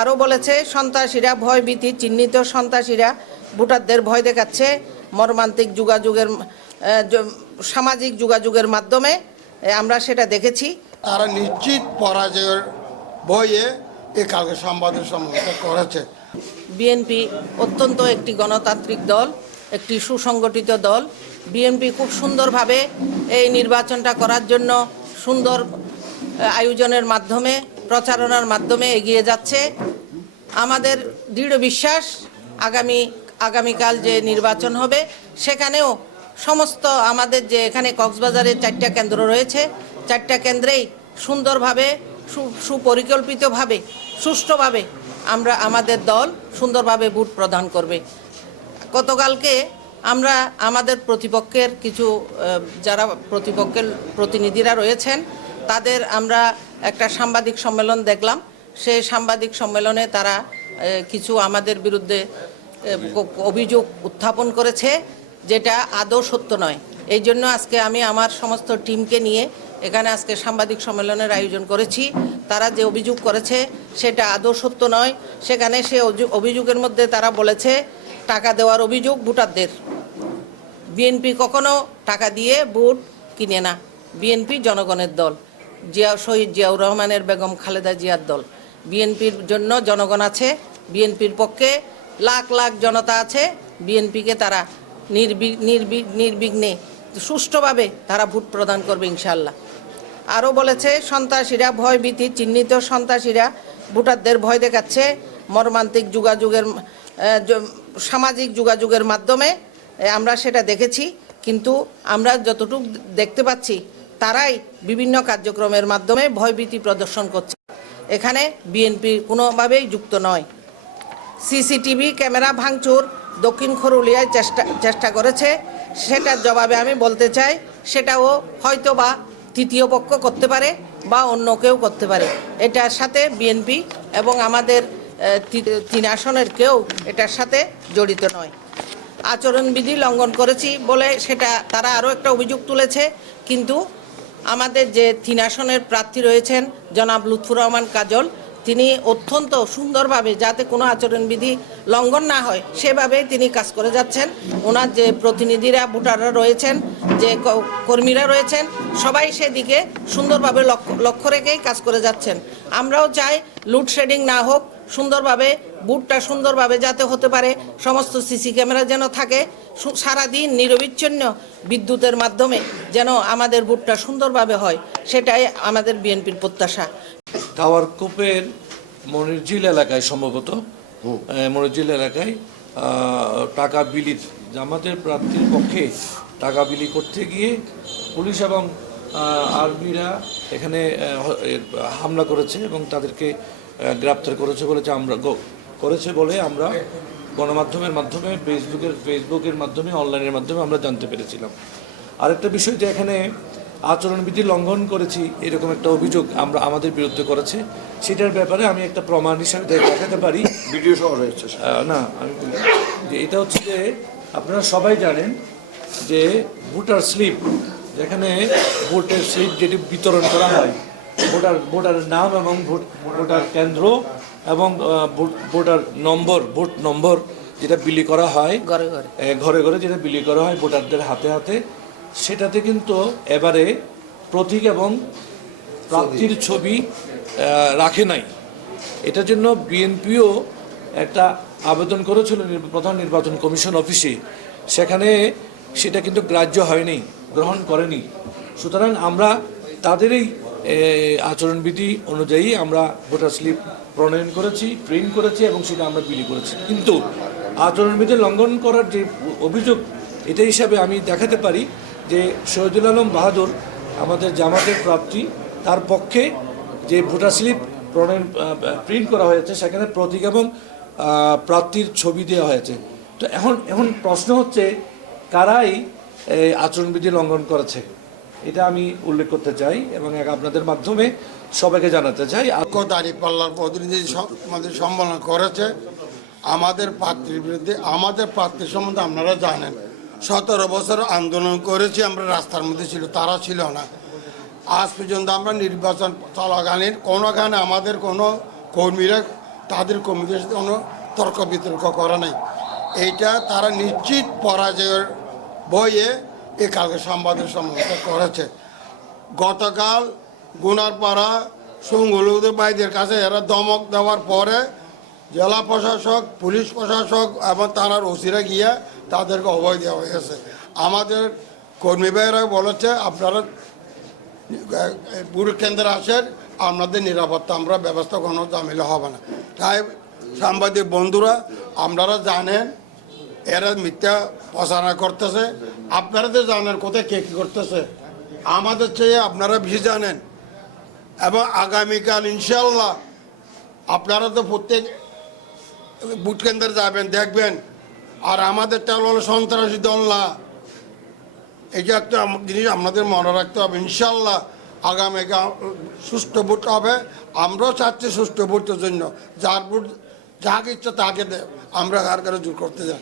আরও বলেছে সন্ত্রাসীরা ভয়ভীতি চিহ্নিত সন্ত্রাসীরা ভোটারদের ভয় দেখাচ্ছে মর্মান্তিক সামাজিক যোগাযোগের মাধ্যমে আমরা সেটা দেখেছি। তারা নিশ্চিত পরাজয়ের ভয়ে এই কালকে সংবাদের সম্মেলন করেছে। বিএনপি অত্যন্ত একটি গণতান্ত্রিক দল, একটি সুসংগঠিত দল। বিএনপি খুব সুন্দরভাবে এই নির্বাচনটা করার জন্য সুন্দর আয়োজনের মাধ্যমে প্রচারণার মাধ্যমে এগিয়ে যাচ্ছে। আমাদের দৃঢ় বিশ্বাস আগামীকাল যে নির্বাচন হবে সেখানেও সমস্ত আমাদের যে এখানে কক্সবাজারে 4টা কেন্দ্র রয়েছে 4টা কেন্দ্রেই সুন্দরভাবে সুপরিকল্পিতভাবে সুষ্ঠুভাবে আমাদের দল সুন্দরভাবে ভোট প্রদান করবে। গতকালকে আমরা আমাদের প্রতিপক্ষের কিছু যারা প্রতিপক্ষের প্রতিনিধিরা রয়েছেন তাদের আমরা একটা সাংবাদিক সম্মেলন দেখলাম। সেই সাংবাদিক সম্মেলনে তারা কিছু আমাদের বিরুদ্ধে অভিযোগ উত্থাপন করেছে যেটা আদৌ সত্য নয়। এই জন্য আজকে আমি আমার সমস্ত টিমকে নিয়ে এখানে আজকে সাংবাদিক সম্মেলনের আয়োজন করেছি। তারা যে অভিযোগ করেছে সেটা আদৌ সত্য নয়। সেখানে সে অভিযোগের মধ্যে তারা বলেছে টাকা দেওয়ার অভিযোগ ভোটারদের। বিএনপি কখনো টাকা দিয়ে ভোট কিনে না। বিএনপি জনগণের দল, শহীদ জিয়াউর রহমানের বেগম খালেদা জিয়ার দল। বিএনপির জন্য জনগণ আছে, বিএনপির পক্ষে লাখ লাখ জনতা আছে। বিএনপিকে তারা নির্বিঘ্নে সুষ্ঠুভাবে তারা ভোট প্রদান করবে ইনশাআল্লাহ। আরও বলেছে সন্ত্রাসীরা ভয়ভীতি চিহ্নিত সন্ত্রাসীরা ভোটারদের ভয় দেখাচ্ছে মর্মান্তিক সামাজিক যোগাযোগের মাধ্যমে আমরা সেটা দেখেছি। কিন্তু আমরা যতটুকু দেখতে পাচ্ছি তারাই বিভিন্ন কার্যক্রমের মাধ্যমে ভয়ভীতি প্রদর্শন করছে। এখানে বিএনপি কোনোভাবেই যুক্ত নয়। সিসিটিভি ক্যামেরা ভাঙচুর দক্ষিণ খরুলিয়ায় চেষ্টা করেছে। সেটার জবাবে আমি বলতে চাই সেটাও হয়তো বা তৃতীয় পক্ষ করতে পারে বা অন্য কেউ করতে পারে। এটার সাথে বিএনপি এবং আমাদের 3 আসনের কেউ এটার সাথে জড়িত নয়। আচরণবিধি লঙ্ঘন করেছি বলে সেটা তারা আরও একটা অভিযোগ তুলেছে। কিন্তু আমাদের যে 3 আসনের প্রার্থী রয়েছেন জনাব লুৎফুর রহমান কাজল, তিনি অত্যন্ত সুন্দরভাবে যাতে কোনো আচরণবিধি লঙ্ঘন না হয় সেভাবেই তিনি কাজ করে যাচ্ছেন। ওনার যে প্রতিনিধিরা ভোটাররা রয়েছেন যে কর্মীরা রয়েছেন সবাই সেদিকে সুন্দরভাবে লক্ষ্য রেখেই কাজ করে যাচ্ছেন। আমরাও চাই লোডশেডিং না হোক, সুন্দরভাবে ভোটটা সুন্দরভাবে যাতে হতে পারে, সমস্ত সিসি ক্যামেরা যেন থাকে, সারাদিন নিরবিচ্ছিন্ন বিদ্যুতের মাধ্যমে যেন আমাদের ভোটটা সুন্দরভাবে হয়, সেটাই আমাদের বিএনপির প্রত্যাশা। টাওয়ারকোপের মনিরঝিল এলাকায় সম্ভবত মনিরঝিল এলাকায় টাকা বিলির জামাতের প্রার্থীর পক্ষে টাকা বিলি করতে গিয়ে পুলিশ এবং আর্মিরা এখানে হামলা করেছে এবং তাদেরকে গ্রেপ্তার করেছে বলে আমরা গণমাধ্যমের মাধ্যমে ফেসবুকের মাধ্যমে অনলাইনের মাধ্যমে আমরা জানতে পেরেছিলাম। আরেকটা বিষয় যে এখানে আচরণবিধি লঙ্ঘন করেছি এরকম একটা অভিযোগ আমাদের বিরুদ্ধে করেছে, সেটার ব্যাপারে আমি একটা প্রমাণ হিসাবে দেখাতে পারি। ভিডিও সহ রয়েছে না, আমি বলি যে এটা হচ্ছে যে আপনারা সবাই জানেন যে ভোটার স্লিপ, যেখানে ভোটের স্লিপ যেটি বিতরণ করা হয় ভোটারের নাম এবং ভোটার কেন্দ্র এবং ভোট নম্বর যেটা বিলি করা হয় ঘরে ঘরে যেটা বিলি করা হয় ভোটারদের হাতে হাতে, সেটাতে কিন্তু এবারে প্রতীক এবং প্রার্থীর ছবি রাখে নাই। এটার জন্য বিএনপিও একটা আবেদন করেছিল প্রধান নির্বাচন কমিশন অফিসে, সেখানে সেটা কিন্তু গ্রাহ্য হয়নি, গ্রহণ করেনি। সুতরাং আমরা তাদেরই আচরণবিধি অনুযায়ী আমরা ভোটার স্লিপ প্রণয়ন করেছি, প্রিন্ট করেছি এবং সেটা আমরা বিলি করেছি। কিন্তু আচরণবিধি লঙ্ঘন করার যে অভিযোগ, এটা হিসাবে আমি দেখাতে পারি যে শহীদুল আলম বাহাদুর আমাদের জামাতের প্রার্থী, তার পক্ষে যে ভোটার স্লিপ প্রিন্ট করা হয়েছে সেখানে প্রতীক এবং প্রার্থীর ছবি দেওয়া হয়েছে। তো এখন প্রশ্ন হচ্ছে কারাই আচরণবিধি লঙ্ঘন করেছে, এটা আমি উল্লেখ করতে চাই এবং আপনাদের মাধ্যমে সবাইকে জানাতে চাই। দাঁড়িপাল্লার প্রতিনিধি আমাদের সম্মেলন করেছে আমাদের প্রার্থীর বিরুদ্ধে। আমাদের প্রার্থীর সম্বন্ধে আপনারা জানেন 17 বছর আন্দোলন করেছি আমরা, রাস্তার মধ্যে ছিল, তারা ছিল না। আজ পর্যন্ত আমরা নির্বাচন চলাকালীন কোনোখানে আমাদের কোনো কর্মীরা তাদের কমিটির সাথে কোনো তর্ক বিতর্ক করা নাই। এইটা তারা নিশ্চিত পরাজয়ের বইয়ে এই কালকে সংবাদের সম্মেলনটা করেছে। গতকাল গুনারপাড়া সুঙ্গুলুদের ভাইদের কাছে এরা ধমক দেওয়ার পরে জেলা প্রশাসক, পুলিশ প্রশাসক এবং থানার ওসিরা গিয়ে তাদেরকে অভয় দেওয়া হয়েছে। আমাদের কর্মী ভাইয়েরা বলেছে আপনারা ভোট কেন্দ্রে আসেন, আপনাদের নিরাপত্তা আমরা ব্যবস্থা কোনো ঝামেলা হবে না। তাই সাংবাদিক বন্ধুরা, আপনারা জানেন এরা মিথ্যা প্রচারণা করতেছে, আপনারা তো জানেন কোথায় কে কী করতেছে, আমাদের চেয়ে আপনারা বেশি জানেন। এবং আগামীকাল ইনশাল্লাহ আপনারা তো প্রত্যেক ভোট কেন্দ্রে যাবেন, দেখবেন। আর আমাদের দল হলো সন্ত্রাসী দল না, এটা একটা জিনিস আপনাদের মনে রাখতে হবে। ইনশাল্লাহ আগামীকাল সুষ্ঠু ভোট হবে। আমরাও চাচ্ছি সুষ্ঠু ভোটের জন্য, যার ভোট যাকে ইচ্ছা তাকে আমরা কার জোর করতে যাই।